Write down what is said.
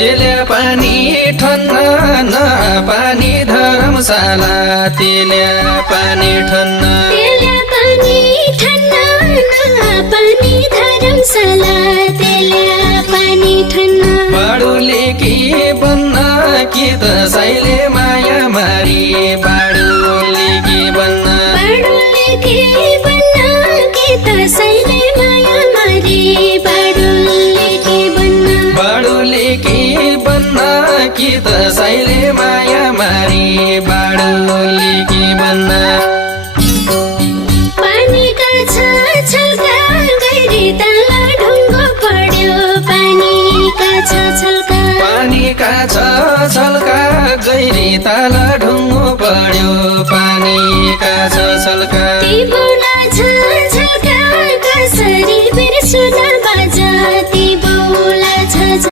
तेल्या पानी ठन्ना न पानी धर्मशाला तेल्या पानी ठन्ना पानी धर्मशाला तेल्या पानी ठन्ना बाडुले कि बन्न कि त साइले माया मारी बाडुले कि बन्न कि त साइले माया मारी बाडुले कि बन्न कि त साइले माया मारी बाडुले कि बन्न पानीका छलका गहिरी तल ढुङ्गो पढ्यो पानीका छलका गहिरी तल